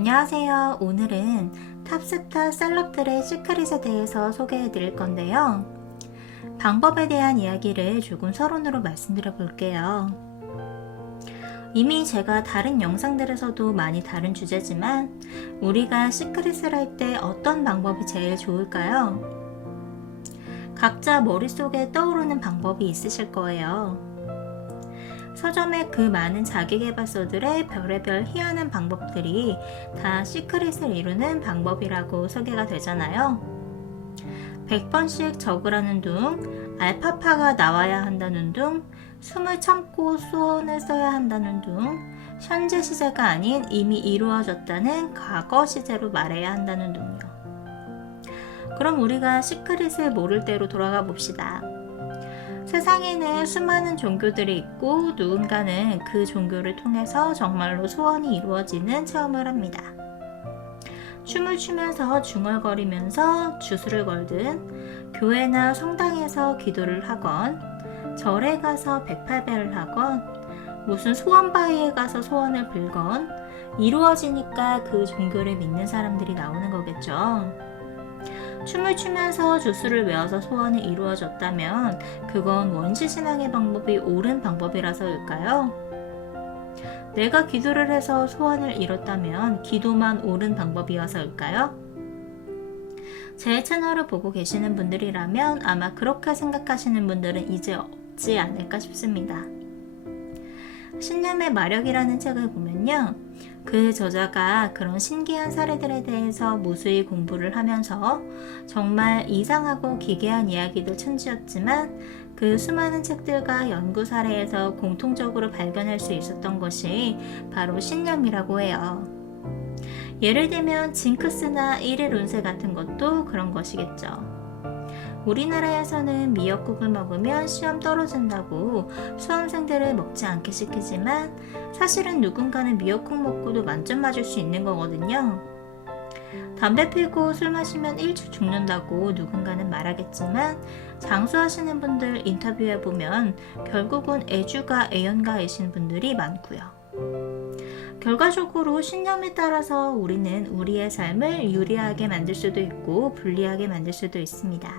안녕하세요. 오늘은 탑스타 셀럽들의 시크릿에 대해서 소개해 드릴 건데요. 방법에 대한 이야기를 조금 서론으로 말씀드려 볼게요. 이미 제가 다른 영상들에서도 많이 다룬 주제지만 우리가 시크릿을 할 때 어떤 방법이 제일 좋을까요? 각자 머릿속에 떠오르는 방법이 있으실 거예요. 서점의 그 많은 자기계발서들의 별의별 희한한 방법들이 다 시크릿을 이루는 방법이라고 소개가 되잖아요. 100번씩 적으라는 둥, 알파파가 나와야 한다는 둥, 숨을 참고 소원을 써야 한다는 둥, 현재 시제가 아닌 이미 이루어졌다는 과거 시제로 말해야 한다는 둥요. 그럼 우리가 시크릿을 모를 때로 돌아가 봅시다. 세상에는 수많은 종교들이 있고 누군가는 그 종교를 통해서 정말로 소원이 이루어지는 체험을 합니다. 춤을 추면서 중얼거리면서 주술을 걸든 교회나 성당에서 기도를 하건 절에 가서 108배를 하건 무슨 소원바위에 가서 소원을 빌건 이루어지니까 그 종교를 믿는 사람들이 나오는 거겠죠. 춤을 추면서 주술을 외워서 소원이 이루어졌다면 그건 원시신앙의 방법이 옳은 방법이라서일까요? 내가 기도를 해서 소원을 이뤘다면 기도만 옳은 방법이어서일까요? 제 채널을 보고 계시는 분들이라면 아마 그렇게 생각하시는 분들은 이제 없지 않을까 싶습니다. 신념의 마력이라는 책을 보면요. 그 저자가 그런 신기한 사례들에 대해서 무수히 공부를 하면서 정말 이상하고 기괴한 이야기도 천지였지만 그 수많은 책들과 연구 사례에서 공통적으로 발견할 수 있었던 것이 바로 신념이라고 해요. 예를 들면 징크스나 일일 운세 같은 것도 그런 것이겠죠. 우리나라에서는 미역국을 먹으면 시험 떨어진다고 수험생들을 먹지 않게 시키지만 사실은 누군가는 미역국 먹고도 만점 맞을 수 있는 거거든요. 담배 피우고 술 마시면 일찍 죽는다고 누군가는 말하겠지만 장수하시는 분들 인터뷰해보면 결국은 애주가 애연가이신 분들이 많고요. 결과적으로 신념에 따라서 우리는 우리의 삶을 유리하게 만들 수도 있고 불리하게 만들 수도 있습니다.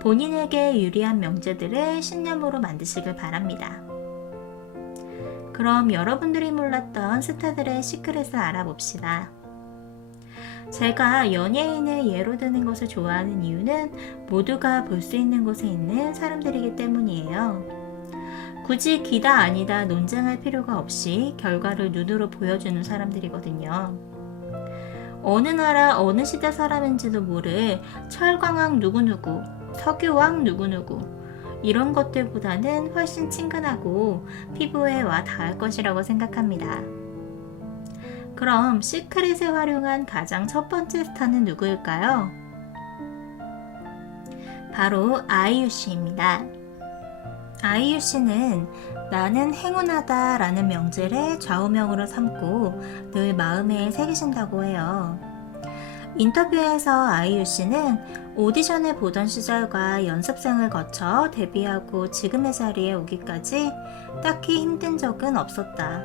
본인에게 유리한 명제들을 신념으로 만드시길 바랍니다. 그럼 여러분들이 몰랐던 스타들의 시크릿을 알아봅시다. 제가 연예인을 예로 드는 것을 좋아하는 이유는 모두가 볼 수 있는 곳에 있는 사람들이기 때문이에요. 굳이 기다 아니다 논쟁할 필요가 없이 결과를 눈으로 보여주는 사람들이거든요. 어느 나라 어느 시대 사람인지도 모를 철광왕 누구누구, 석유왕 누구누구 이런 것들보다는 훨씬 친근하고 피부에 와 닿을 것이라고 생각합니다. 그럼 시크릿을 활용한 가장 첫 번째 스타는 누구일까요? 바로 아이유 씨입니다. 아이유 씨는 나는 행운하다 라는 명제를 좌우명으로 삼고 늘 마음에 새기신다고 해요. 인터뷰에서 아이유 씨는 오디션을 보던 시절과 연습생을 거쳐 데뷔하고 지금의 자리에 오기까지 딱히 힘든 적은 없었다.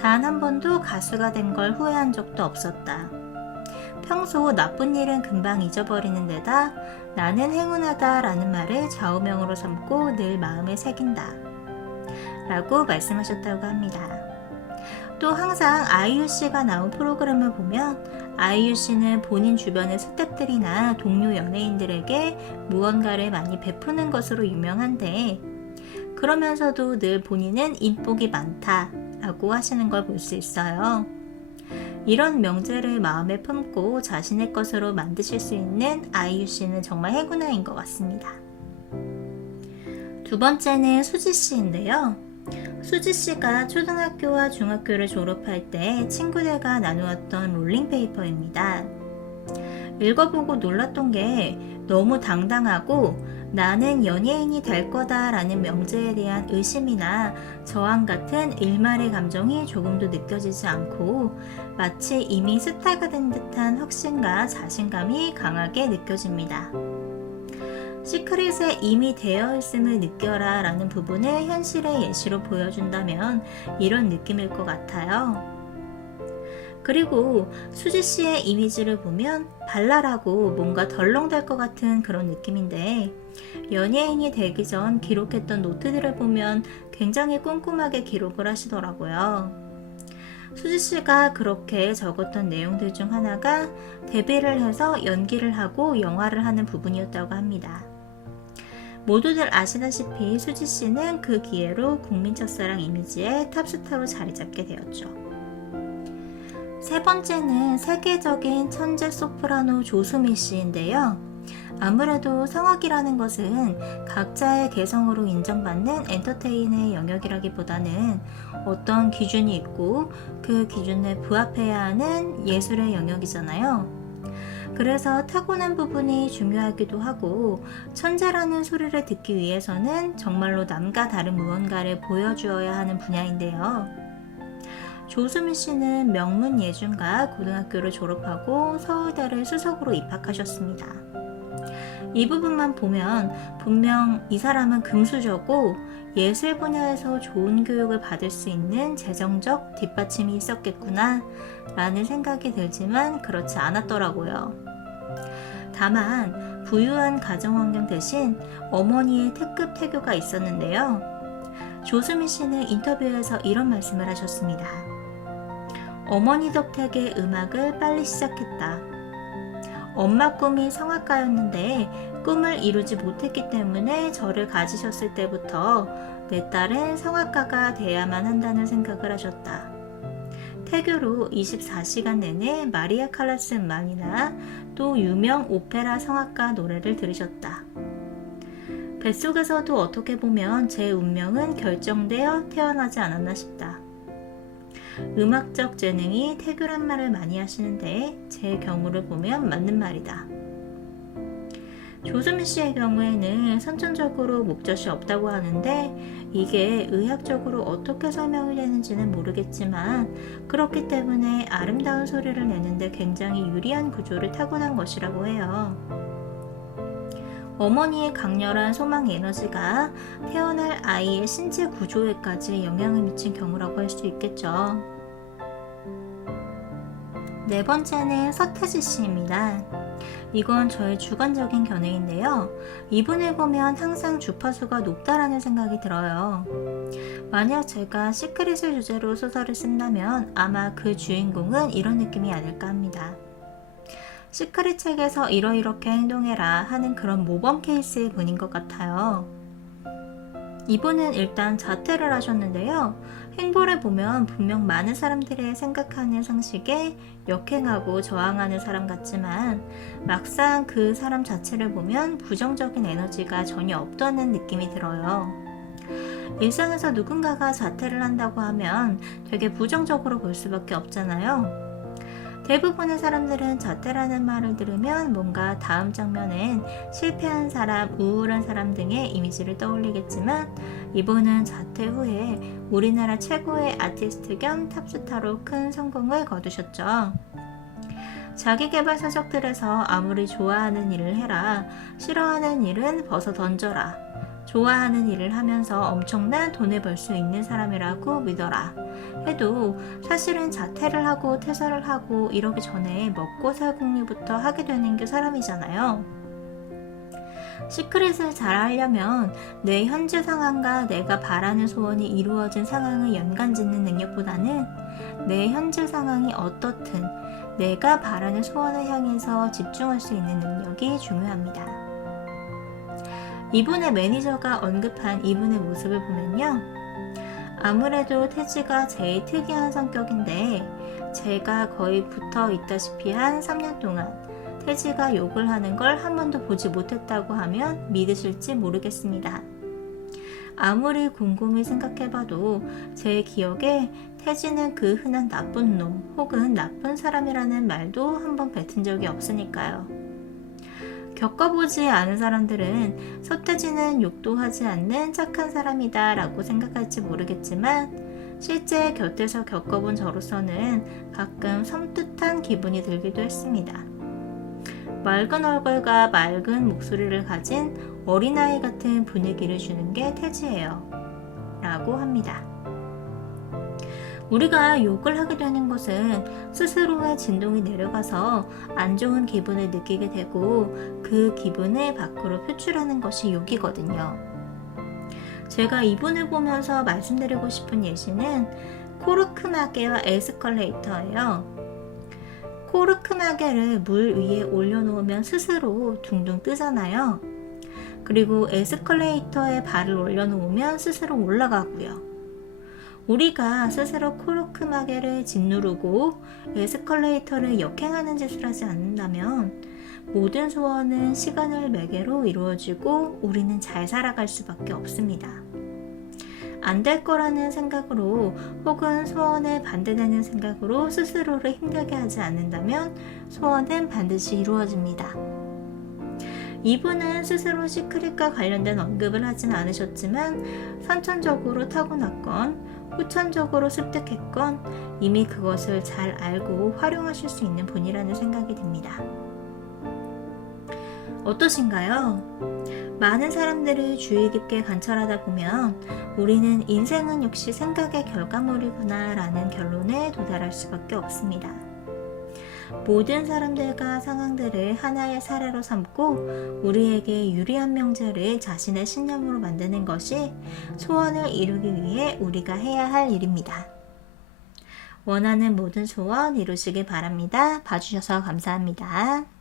단 한 번도 가수가 된 걸 후회한 적도 없었다. 평소 나쁜 일은 금방 잊어버리는 데다 나는 행운하다 라는 말을 좌우명으로 삼고 늘 마음에 새긴다 라고 말씀하셨다고 합니다. 또 항상 아이유 씨가 나온 프로그램을 보면 아이유 씨는 본인 주변의 스태프들이나 동료 연예인들에게 무언가를 많이 베푸는 것으로 유명한데 그러면서도 늘 본인은 인복이 많다 라고 하시는 걸 볼 수 있어요. 이런 명제를 마음에 품고 자신의 것으로 만드실 수 있는 아이유 씨는 정말 행운아인 것 같습니다. 두 번째는 수지 씨인데요. 수지 씨가 초등학교와 중학교를 졸업할 때 친구들과 나누었던 롤링페이퍼입니다. 읽어보고 놀랐던 게 너무 당당하고 나는 연예인이 될 거다 라는 명제에 대한 의심이나 저항 같은 일말의 감정이 조금도 느껴지지 않고 마치 이미 스타가 된 듯한 확신과 자신감이 강하게 느껴집니다. 시크릿에 이미 되어 있음을 느껴라 라는 부분을 현실의 예시로 보여준다면 이런 느낌일 것 같아요. 그리고 수지 씨의 이미지를 보면 발랄하고 뭔가 덜렁댈 것 같은 그런 느낌인데 연예인이 되기 전 기록했던 노트들을 보면 굉장히 꼼꼼하게 기록을 하시더라고요. 수지 씨가 그렇게 적었던 내용들 중 하나가 데뷔를 해서 연기를 하고 영화를 하는 부분이었다고 합니다. 모두들 아시다시피 수지 씨는 그 기회로 국민 첫사랑 이미지의 탑스타로 자리 잡게 되었죠. 세 번째는 세계적인 천재 소프라노 조수미 씨인데요. 아무래도 성악이라는 것은 각자의 개성으로 인정받는 엔터테인의 영역이라기보다는 어떤 기준이 있고 그 기준에 부합해야 하는 예술의 영역이잖아요. 그래서 타고난 부분이 중요하기도 하고 천재라는 소리를 듣기 위해서는 정말로 남과 다른 무언가를 보여주어야 하는 분야인데요. 조수미 씨는 명문예중가 고등학교를 졸업하고 서울대를 수석으로 입학하셨습니다. 이 부분만 보면 분명 이 사람은 금수저고 예술 분야에서 좋은 교육을 받을 수 있는 재정적 뒷받침이 있었겠구나 라는 생각이 들지만 그렇지 않았더라고요. 다만 부유한 가정환경 대신 어머니의 특급 태교가 있었는데요. 조수미 씨는 인터뷰에서 이런 말씀을 하셨습니다. 어머니 덕택에 음악을 빨리 시작했다. 엄마 꿈이 성악가였는데 꿈을 이루지 못했기 때문에 저를 가지셨을 때부터 내 딸은 성악가가 돼야만 한다는 생각을 하셨다. 태교로 24시간 내내 마리아 칼라스 음악이나 또 유명 오페라 성악가 노래를 들으셨다. 뱃속에서도 어떻게 보면 제 운명은 결정되어 태어나지 않았나 싶다. 음악적 재능이 태교란 말을 많이 하시는데 제 경우를 보면 맞는 말이다. 조수미 씨의 경우에는 선천적으로 목젖이 없다고 하는데 이게 의학적으로 어떻게 설명이 되는지는 모르겠지만 그렇기 때문에 아름다운 소리를 내는데 굉장히 유리한 구조를 타고난 것이라고 해요. 어머니의 강렬한 소망 에너지가 태어날 아이의 신체 구조에까지 영향을 미친 경우라고 할 수 있겠죠. 네 번째는 서태지 씨입니다. 이건 저의 주관적인 견해인데요. 이분을 보면 항상 주파수가 높다라는 생각이 들어요. 만약 제가 시크릿을 주제로 소설을 쓴다면 아마 그 주인공은 이런 느낌이 아닐까 합니다. 시크릿 책에서 이렇게 행동해라 하는 그런 모범 케이스의 분인 것 같아요. 이분은 일단 자퇴를 하셨는데요. 행보를 보면 분명 많은 사람들의 생각하는 상식에 역행하고 저항하는 사람 같지만 막상 그 사람 자체를 보면 부정적인 에너지가 전혀 없다는 느낌이 들어요. 일상에서 누군가가 자퇴를 한다고 하면 되게 부정적으로 볼 수밖에 없잖아요. 대부분의 사람들은 자퇴라는 말을 들으면 뭔가 다음 장면엔 실패한 사람, 우울한 사람 등의 이미지를 떠올리겠지만 이분은 자퇴 후에 우리나라 최고의 아티스트 겸 탑스타로 큰 성공을 거두셨죠. 자기계발 서적들에서 아무리 좋아하는 일을 해라, 싫어하는 일은 벗어 던져라, 좋아하는 일을 하면서 엄청난 돈을 벌 수 있는 사람이라고 믿어라 해도 사실은 자퇴를 하고 퇴사를 하고 이러기 전에 먹고 살 궁리부터 하게 되는 게 사람이잖아요. 시크릿을 잘 하려면 내 현재 상황과 내가 바라는 소원이 이루어진 상황을 연관짓는 능력보다는 내 현재 상황이 어떻든 내가 바라는 소원을 향해서 집중할 수 있는 능력이 중요합니다. 이분의 매니저가 언급한 이분의 모습을 보면요. 아무래도 태지가 제일 특이한 성격인데 제가 거의 붙어 있다시피 한 3년 동안 태지가 욕을 하는 걸 한 번도 보지 못했다고 하면 믿으실지 모르겠습니다. 아무리 곰곰이 생각해봐도 제 기억에 태지는 그 흔한 나쁜 놈 혹은 나쁜 사람이라는 말도 한 번 뱉은 적이 없으니까요. 겪어보지 않은 사람들은 서태지는 욕도 하지 않는 착한 사람이다 라고 생각할지 모르겠지만 실제 곁에서 겪어본 저로서는 가끔 섬뜩한 기분이 들기도 했습니다. 맑은 얼굴과 맑은 목소리를 가진 어린아이 같은 분위기를 주는 게 태지예요 라고 합니다. 우리가 욕을 하게 되는 것은 스스로의 진동이 내려가서 안 좋은 기분을 느끼게 되고 그 기분을 밖으로 표출하는 것이 욕이거든요. 제가 이분을 보면서 말씀드리고 싶은 예시는 코르크 마개와 에스컬레이터예요. 코르크 마개를 물 위에 올려놓으면 스스로 둥둥 뜨잖아요. 그리고 에스컬레이터에 발을 올려놓으면 스스로 올라가고요. 우리가 스스로 코르크 마개를 짓누르고 에스컬레이터를 역행하는 짓을 하지 않는다면 모든 소원은 시간을 매개로 이루어지고 우리는 잘 살아갈 수밖에 없습니다. 안 될 거라는 생각으로 혹은 소원에 반대되는 생각으로 스스로를 힘들게 하지 않는다면 소원은 반드시 이루어집니다. 이분은 스스로 시크릿과 관련된 언급을 하진 않으셨지만 선천적으로 타고났건 후천적으로 습득했건 이미 그것을 잘 알고 활용하실 수 있는 분이라는 생각이 듭니다. 어떠신가요? 많은 사람들을 주의 깊게 관찰하다 보면 우리는 인생은 역시 생각의 결과물이구나 라는 결론에 도달할 수밖에 없습니다. 모든 사람들과 상황들을 하나의 사례로 삼고 우리에게 유리한 명제를 자신의 신념으로 만드는 것이 소원을 이루기 위해 우리가 해야 할 일입니다. 원하는 모든 소원 이루시길 바랍니다. 봐주셔서 감사합니다.